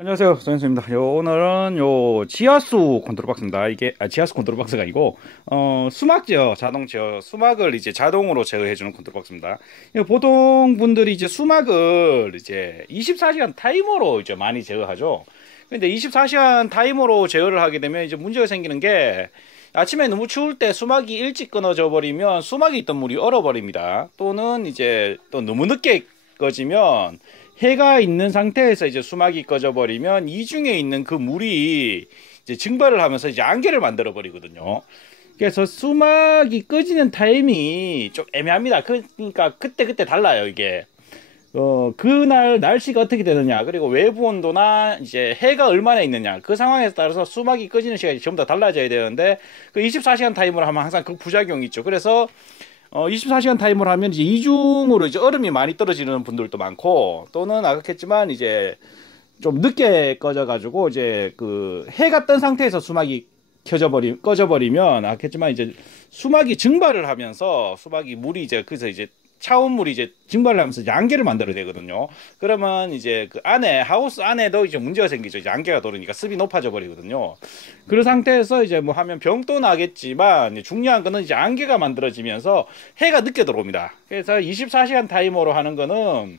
안녕하세요, 정현수입니다. 오늘은 지하수 컨트롤 박스입니다. 이게 지하수 컨트롤 박스가 아니고 수막 제어, 자동 제어, 수막을 이제 자동으로 제어해주는 컨트롤 박스입니다. 이거 보통 분들이 이제 수막을 이제 24시간 타이머로 이제 많이 제어하죠. 근데 24시간 타이머로 제어를 하게 되면 이제 문제가 생기는 게, 아침에 너무 추울 때 수막이 일찍 끊어져 버리면 수막에 있던 물이 얼어버립니다. 또는 이제 또 너무 늦게 꺼지면, 해가 있는 상태에서 이제 수막이 꺼져 버리면 이중에 있는 그 물이 이제 증발을 하면서 이제 안개를 만들어 버리거든요. 그래서 수막이 꺼지는 타이밍이 좀 애매합니다. 그러니까 그때 달라요, 이게. 그날 날씨가 어떻게 되느냐, 그리고 외부 온도나 이제 해가 얼마나 있느냐, 그 상황에 따라서 수막이 꺼지는 시간이 전부 다 달라져야 되는데, 그 24시간 타이머를 하면 항상 그 부작용이 있죠. 그래서 24시간 타이머를 하면 이제 이중으로 이제 얼음이 많이 떨어지는 분들도 많고, 또는 아까했지만 이제 좀 늦게 꺼져가지고 이제 그 해가 뜬 상태에서 수막이 꺼져버리면, 아겠지만 이제 수막이 증발을 하면서 수막이 물이 이제 그래서 이제 차온물이 이제 증발을 하면서 이제 안개를 만들어야 되거든요. 그러면 이제 그 안에 하우스 안에도 이제 문제가 생기죠. 이제 안개가 돌으니까 습이 높아져 버리거든요. 그런 상태에서 이제 뭐 하면 병도 나겠지만, 중요한 거는 이제 안개가 만들어지면서 해가 늦게 들어옵니다. 그래서 24시간 타이머로 하는 거는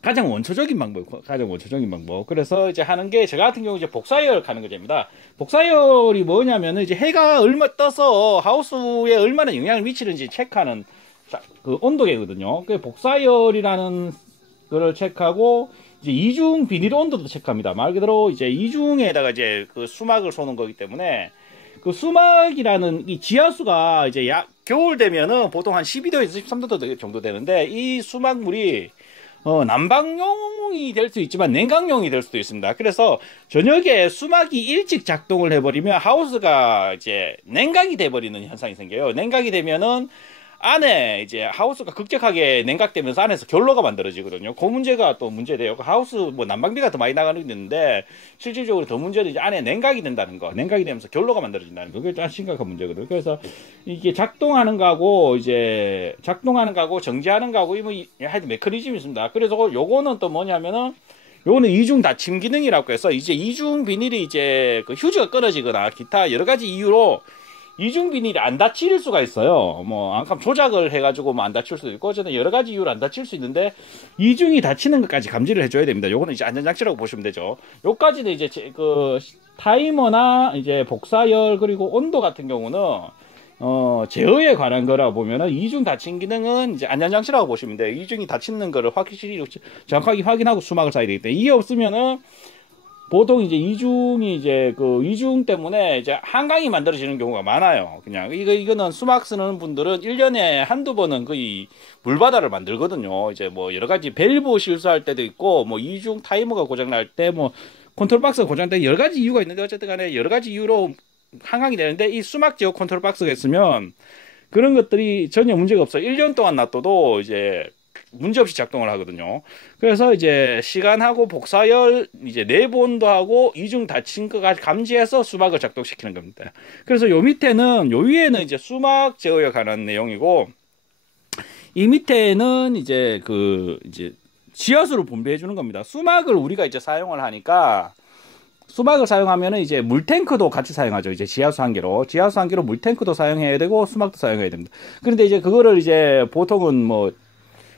가장 원초적인 방법. 그래서 이제 하는 게, 저 같은 경우 이제 복사열 하는 거입니다. 복사열이 뭐냐면은 이제 해가 얼마 떠서 하우스에 얼마나 영향을 미치는지 체크하는 그 온도계거든요. 그 복사열이라는 거를 체크하고, 이제 이중 비닐 온도도 체크합니다. 말 그대로 이제 이중에다가 이제 그 수막을 쏘는 거기 때문에, 그 수막이라는 이 지하수가 이제 겨울 되면은 보통 한 12도에서 13도 정도 되는데, 이 수막물이 난방용이 될 수 있지만 냉각용이 될 수도 있습니다. 그래서 저녁에 수막이 일찍 작동을 해버리면 하우스가 이제 냉각이 돼버리는 현상이 생겨요. 냉각이 되면은 안에 이제 하우스가 급격하게 냉각되면서 안에서 결로가 만들어지거든요. 그 문제가 또 문제돼요. 하우스 뭐 난방비가 더 많이 나가는 게 있는데, 실질적으로 더 문제는 이제 안에 냉각이 된다는 거. 냉각이 되면서 결로가 만들어진다는 거. 그게 좀 심각한 문제거든요. 그래서 이게 작동하는 거하고 정지하는 거하고 뭐 하여튼 메커니즘이 있습니다. 그래서 요거는 또 뭐냐면은, 요거는 이중 닫힘 기능이라고 해서, 이제 이중 비닐이 이제 그 휴지가 끊어지거나 기타 여러 가지 이유로 이중 비닐이 안 닫힐 수가 있어요. 뭐 앙캄 조작을 해가지고 뭐 안 닫힐 수도 있고, 어쨌든 여러 가지 이유로 안 닫힐 수 있는데, 이중이 닫히는 것까지 감지를 해줘야 됩니다. 요거는 이제 안전장치라고 보시면 되죠. 요까지는 이제 그 타이머나 이제 복사열 그리고 온도 같은 경우는 제어에 관한 거라 보면은, 이중 닫힌 기능은 이제 안전장치라고 보시면 돼요. 이중이 닫히는 거를 확실히 정확하게 확인하고 수막을 쏴야 되기 때문에, 이게 없으면은 보통 이제 이중 때문에 이제 한강이 만들어지는 경우가 많아요. 그냥 이거는 수막 쓰는 분들은 1년에 한두 번은 거의 물바다를 만들거든요. 이제 뭐 여러 가지 밸브 실수할 때도 있고, 뭐 이중 타이머가 고장 날 때, 뭐 컨트롤 박스가 고장 날 때 여러 가지 이유가 있는데, 어쨌든 간에 여러 가지 이유로 한강이 되는데, 이 수막 제어 컨트롤 박스가 있으면 그런 것들이 전혀 문제가 없어요. 1년 동안 놔둬도 이제 문제없이 작동을 하거든요. 그래서 이제 시간하고 복사열, 이제 내부 온도하고 이중 닫힌 거까지 감지해서 수막을 작동시키는 겁니다. 그래서 요 위에는 이제 수막 제어에 관한 내용이고, 이 밑에는 이제 이제 지하수를 분배해 주는 겁니다. 수막을 우리가 이제 사용을 하니까, 수막을 사용하면은 이제 물탱크도 같이 사용하죠. 이제 지하수 한 개로 물탱크도 사용해야 되고 수막도 사용해야 됩니다. 그런데 이제 그거를 이제 보통은 뭐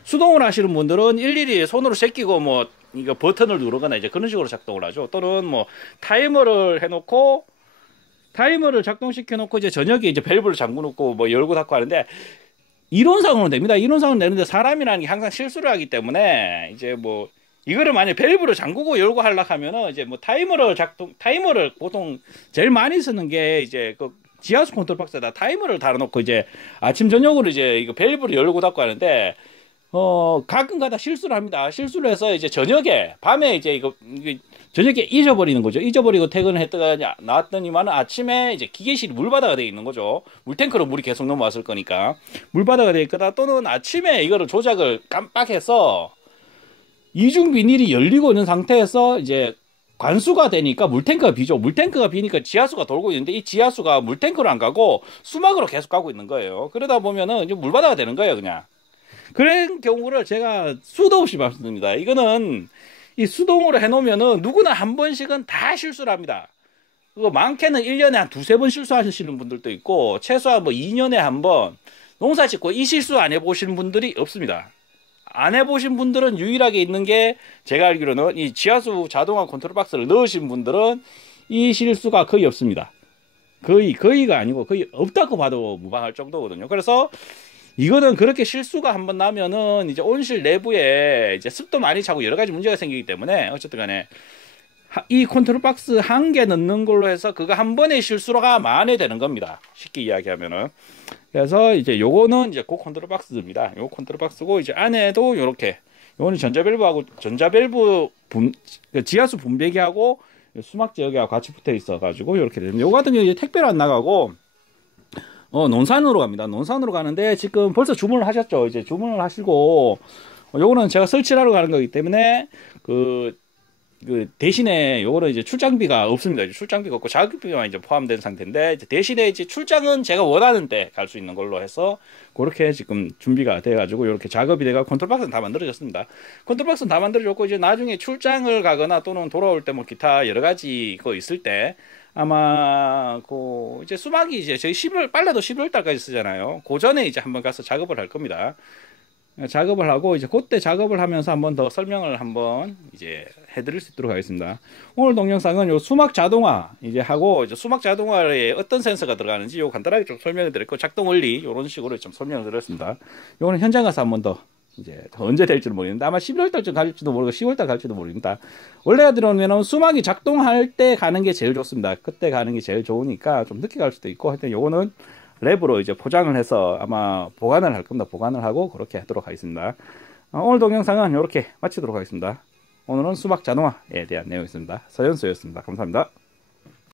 수동으로 하시는 분들은 일일이 손으로 제끼고 뭐 이거 버튼을 누르거나 이제 그런 식으로 작동을 하죠. 또는 뭐 타이머를 작동시켜 놓고 이제 저녁에 이제 밸브를 잠궈 놓고 뭐 열고 닫고 하는데, 이론상으로는 됩니다. 이론상으로는 되는데, 사람이라는 게 항상 실수를 하기 때문에, 이제 뭐 이거를 만약에 밸브를 잠그고 열고 하려고 하면은, 이제 뭐 타이머를 보통 제일 많이 쓰는 게 이제 그 지하수 컨트롤 박스에다 타이머를 달아놓고 이제 아침 저녁으로 이제 이거 밸브를 열고 닫고 하는데, 가끔 가다 실수를 합니다. 실수를 해서 이제 밤에 이제 저녁에 잊어버리는 거죠. 잊어버리고 퇴근을 했다가 나왔더니만 아침에 이제 기계실이 물바다가 되어 있는 거죠. 물탱크로 물이 계속 넘어왔을 거니까. 물바다가 되어 있거나, 또는 아침에 이거를 조작을 깜빡해서 이중 비닐이 열리고 있는 상태에서 이제 관수가 되니까 물탱크가 비죠. 물탱크가 비니까 지하수가 돌고 있는데, 이 지하수가 물탱크로 안 가고 수막으로 계속 가고 있는 거예요. 그러다 보면은 이제 물바다가 되는 거예요, 그냥. 그런 경우를 제가 수도 없이 봤습니다. 이거는 이 수동으로 해놓으면은 누구나 한 번씩은 다 실수를 합니다. 그거 많게는 1년에 한 두세 번 실수하시는 분들도 있고, 최소한 뭐 2년에 한 번 농사 짓고 이 실수 안 해보신 분들이 없습니다. 안 해보신 분들은 유일하게 있는 게, 제가 알기로는 이 지하수 자동화 컨트롤 박스를 넣으신 분들은 이 실수가 거의 없습니다. 거의가 아니고 거의 없다고 봐도 무방할 정도거든요. 그래서 이거는 그렇게 실수가 한번 나면은 이제 온실 내부에 이제 습도 많이 차고 여러 가지 문제가 생기기 때문에, 어쨌든 간에 이 컨트롤 박스 한 개 넣는 걸로 해서 그거 한 번의 실수가 만회되는 겁니다. 쉽게 이야기하면은. 그래서 이제 요거는 이제 그 컨트롤 박스입니다. 요 컨트롤 박스고, 이제 안에도 요렇게, 요거는 전자밸브 지하수 분배기하고 수막 제어기하고 같이 붙어 있어 가지고 요렇게 되는. 요거 같은 경우 이제 택배로 안 나가고 논산으로 갑니다. 논산으로 가는데 지금 벌써 주문을 하셨죠. 이제 주문을 하시고, 요거는 제가 설치를 하러 가는 거기 때문에 그 대신에 요거는 이제 출장비가 없습니다. 이제 출장비가 없고 자격비만 이제 포함된 상태인데, 이제 대신에 이제 출장은 제가 원하는 때 갈 수 있는 걸로 해서 그렇게 지금 준비가 돼가지고 이렇게 작업이 돼가 컨트롤박스는 다 만들어졌습니다. 컨트롤박스는 다 만들어졌고, 이제 나중에 출장을 가거나 또는 돌아올 때 뭐 기타 여러 가지 거 있을 때 아마 그 이제 수막이 이제 저희 빨래도 12월 달까지 쓰잖아요. 그 전에 이제 한번 가서 작업을 할 겁니다. 작업을 하고 이제 그때 작업을 하면서 한번 더 설명을 한번 이제 해드릴 수 있도록 하겠습니다. 오늘 동영상은 요 수막 자동화 이제 하고, 이제 수막 자동화에 어떤 센서가 들어가는지 요 간단하게 좀 설명을 드렸고, 작동 원리 이런 식으로 좀 설명을 드렸습니다. 요거는 현장 가서 한번 더 이제 언제 될지는 모르겠는데 아마 11월 달쯤 갈지도 모르고 10월 달 갈지도 모릅니다. 원래가 들어오면 수막이 작동할 때 가는 게 제일 좋습니다. 그때 가는 게 제일 좋으니까 좀 늦게 갈 수도 있고, 하여튼 요거는 랩으로 이제 포장을 해서 아마 보관을 할 겁니다. 보관을 하고 그렇게 하도록 하겠습니다. 오늘 동영상은 이렇게 마치도록 하겠습니다. 오늘은 수막 자동화에 대한 내용이었습니다. 서현수였습니다. 감사합니다.